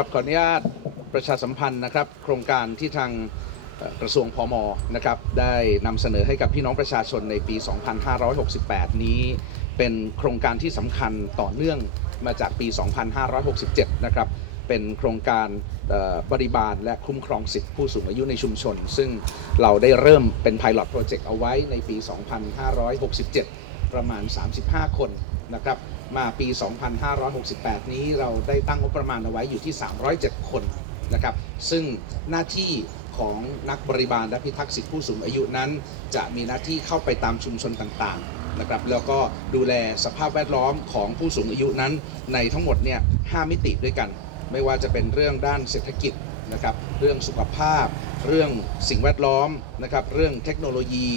ครับขออนุญาตประชาสัมพันธ์นะครับ โครงการที่ทางกระทรวงพมนะครับได้นำเสนอให้กับพี่น้องประชาชนในปี 2568 นี้ เป็นโครงการที่สำคัญต่อเนื่องมาจากปี 2567 นะครับเป็นโครงการบริบาลและคุ้มครองสิทธิผู้สูงอายุในชุมชน ซึ่งเราได้เริ่มเป็น Pilot Project เอาไว้ในปี 2567 ประมาณ 35 คนนะครับมาปี 2568 นี้เราได้ตั้งงบประมาณเอาไว้อยู่ที่ 307 คนนะครับซึ่งหน้าที่ของนักบริบาลและพิทักษ์สิทธิผู้สูงอายุนั้น จะมีหน้าที่เข้าไปตามชุมชนต่างๆนะครับแล้วก็ดูแลสภาพแวดล้อมของผู้สูงอายุนั้น ในทั้งหมดเนี่ยหมิติด้วยกัน ไม่ว่าจะเป็นเรื่องด้านเศรษฐกิจนะครับเรื่องสุขภาพ เรื่องสิ่งแวดล้อมนะครับเรื่องเทคโนโลยี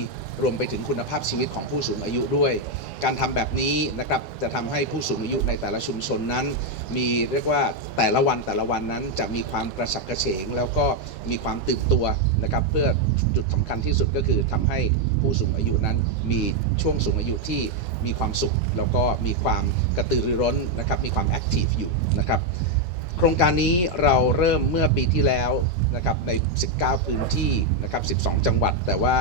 รวมไปถึงคุณภาพชีวิตของผู้สูงอายุด้วย การทำแบบนี้นะครับจะทำให้ผู้สูงอายุในแต่ละชุมชนนั้น มีเรียกว่าแต่ละวันแต่ละวันนั้นจะมีความกระฉับกระเฉง แล้วก็มีความตื่นตัวนะครับเพื่อจุดสำคัญที่สุดก็คือทำให้ผู้สูงอายุนั้น มีช่วงสูงอายุที่มีความสุข แล้วก็มีความกระตือรือร้นนะครับมีความแอคทีฟอยู่นะครับ โครงการนี้เราเริ่มเมื่อปีที่แล้วนะครับใน 19 พื้นที่นะครับ 12 จังหวัด แต่ว่า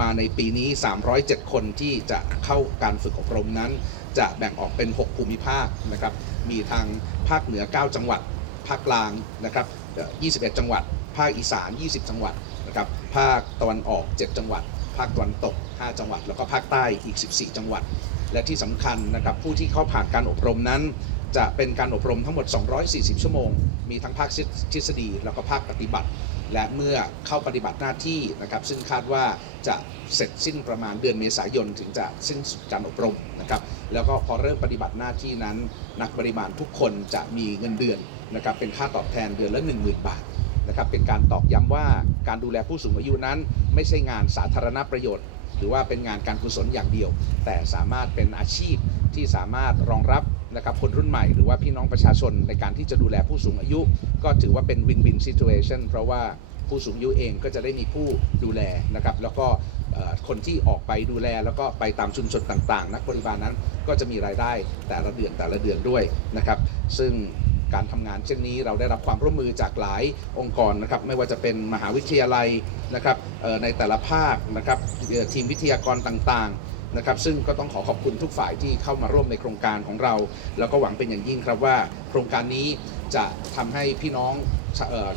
มาในปีนี้ 307 คนที่จะเข้าการฝึกอบรมนั้น จะแบ่งออกเป็น 6 ภูมิภาคนะครับ มีทางภาคเหนือ 9 จังหวัด ภาคกลางนะครับ 21 จังหวัด ภาคอีสาน 20 จังหวัดนะครับ ภาคตะวันออก 7 จังหวัด ภาคตะวันตก 5 จังหวัด แล้วก็ภาคใต้อีก 14 จังหวัด และที่สำคัญนะครับ ผู้ที่เข้าผ่านการอบรมนั้น จะเป็นการอบรมทั้งหมด 240 ชั่วโมง มีทั้งภาคทฤษฎีแล้วก็ภาคปฏิบัติ และเมื่อเข้าปฏิบัติหน้าที่นะครับ ซึ่งคาดว่าจะเสร็จสิ้นประมาณเดือนเมษายนถึงจะสิ้นสุดการอบรมนะครับ แล้วก็พอเริ่มปฏิบัติหน้าที่นั้น นักบริบาลทุกคนจะมีเงินเดือนนะครับ เป็นค่าตอบแทนเดือนละ 10,000 บาทนะครับ เป็นการตอกย้ำว่าการดูแลผู้สูงอายุนั้น ไม่ใช่งานสาธารณประโยชน์ หรือว่าเป็นงานการกุศลอย่างเดียว แต่สามารถเป็นอาชีพที่สามารถรองรับนะครับคนรุ่นใหม่หรือว่าพี่น้องประชาชนในการที่จะดูแลผู้สูงอายุ ก็ถือว่าเป็นวินวินซิทูเอชันเพราะว่าผู้สูงอายุเองก็จะได้มีผู้ดูแลนะครับแล้วก็คนที่ออกไปดูแลแล้วก็ไปตามชุมชนต่างๆนักบริบาลนั้นก็จะมีรายได้แต่ละเดือนแต่ละเดือนด้วยนะครับ ซึ่ง การทำงานเช่นนี้เราได้รับความร่วมมือจากหลายองค์กรนะครับไม่ว่าจะเป็นมหาวิทยาลัยนะครับในแต่ละภาคนะครับทีมวิทยากรต่างๆนะครับซึ่งก็ต้องขอขอบคุณทุกฝ่ายที่เข้ามาร่วมในโครงการของเรา แล้วก็หวังเป็นอย่างยิ่งครับว่า โครงการนี้จะทำให้พี่น้อง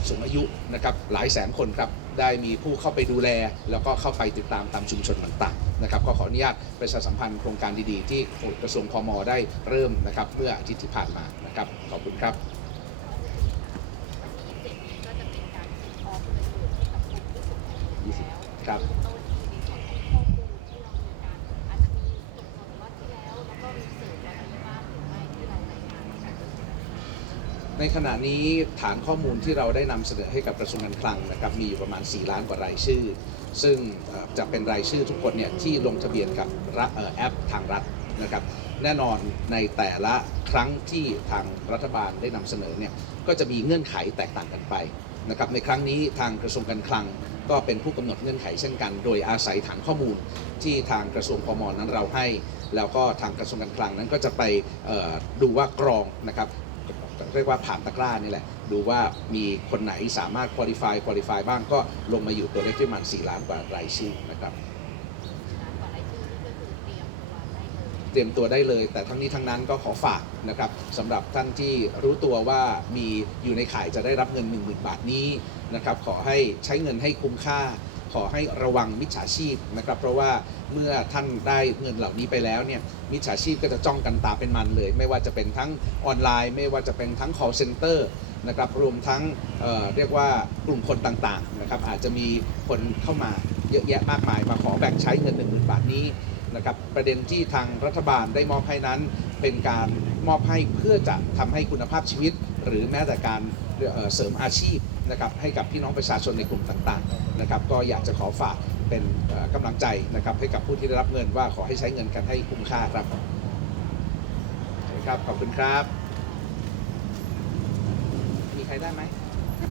สูงอายุนะครับหลายแสนคนครับ ได้มีผู้เข้าไปดูแล แล้วก็เข้าไปติดตามตามชุมชนต่างๆนะครับก็ขออนุญาตประชาสัมพันธ์โครงการดีๆ ที่กระทรวงพมได้เริ่มนะครับเมื่ออาทิตย์ที่ผ่านมานะครับขอบคุณครับก็จะเป็นการคิดอ ในขณะนี้ฐานข้อมูลที่เราได้นำเสนอให้กับกระทรวงการคลังนะครับมีอยู่ประมาณ 4 ล้านกว่ารายชื่อ ซึ่งจะเป็นรายชื่อทุกคนเนี่ยที่ลงทะเบียนกับแอปทางรัฐนะครับแน่นอนในแต่ละครั้งที่ทางรัฐบาลได้นำเสนอเนี่ยก็จะมีเงื่อนไขแตกต่างกันไปนะครับในครั้งนี้ทางกระทรวงการคลังก็เป็นผู้กำหนดเงื่อนไขเช่นกัน โดยอาศัยฐานข้อมูลที่ทางกระทรวงพมนั้นเราให้ แล้วก็ทางกระทรวงการคลังนั้นก็จะไปดูว่ากรองนะครับ เรียกว่าผ่านตะกร้านี่แหละ ดูว่ามีคนไหนสามารถ qualify qualify บ้างก็ลงมาอยู่ตัวเลขที่มัน 4 ล้านกว่ารายชื่อนะครับล้านกว่ารายชื่อนี่ก็คือเตรียมตัวได้เลยเตรียมตัวได้เลย แต่ทั้งนี้ทั้งนั้นก็ขอฝากนะครับสำหรับท่านที่รู้ตัวว่ามีอยู่ในข่ายจะได้รับเงิน 1 0,000 บาทนี้นะครับขอให้ใช้เงินให้คุ้มค่า ขอให้ระวังมิจฉาชีพนะครับ เพราะว่าเมื่อท่านได้เงินเหล่านี้ไปแล้วเนี่ยมิจฉาชีพก็จะจ้องกันตาเป็นมันเลย ไม่ว่าจะเป็นทั้งออนไลน์ ไม่ว่าจะเป็นทั้ง call center นะครับรวมทั้งเเรียกว่ากลุ่มคนต่างๆนะครับอาจจะมีคนเข้ามาเยอะแยะมากมาย มาขอแบ่งใช้เงิน 1 0,000 บาทนี้นะครับประเด็นที่ทางรัฐบาลได้มอบให้นั้น เป็นการมอบให้เพื่อจะทำให้คุณภาพชีวิต หรือแม้แต่การเเสริมอาชีพ นะครับให้กับพี่น้องประชาชนในกลุ่มต่างๆนะครับก็อยากจะขอฝากเป็นเอ่อกำลังใจนะครับให้กับผู้ที่ได้รับเงินว่าขอให้ใช้เงินกันให้คุ้มค่าครับครับขอบคุณครับ มีใครได้ไหม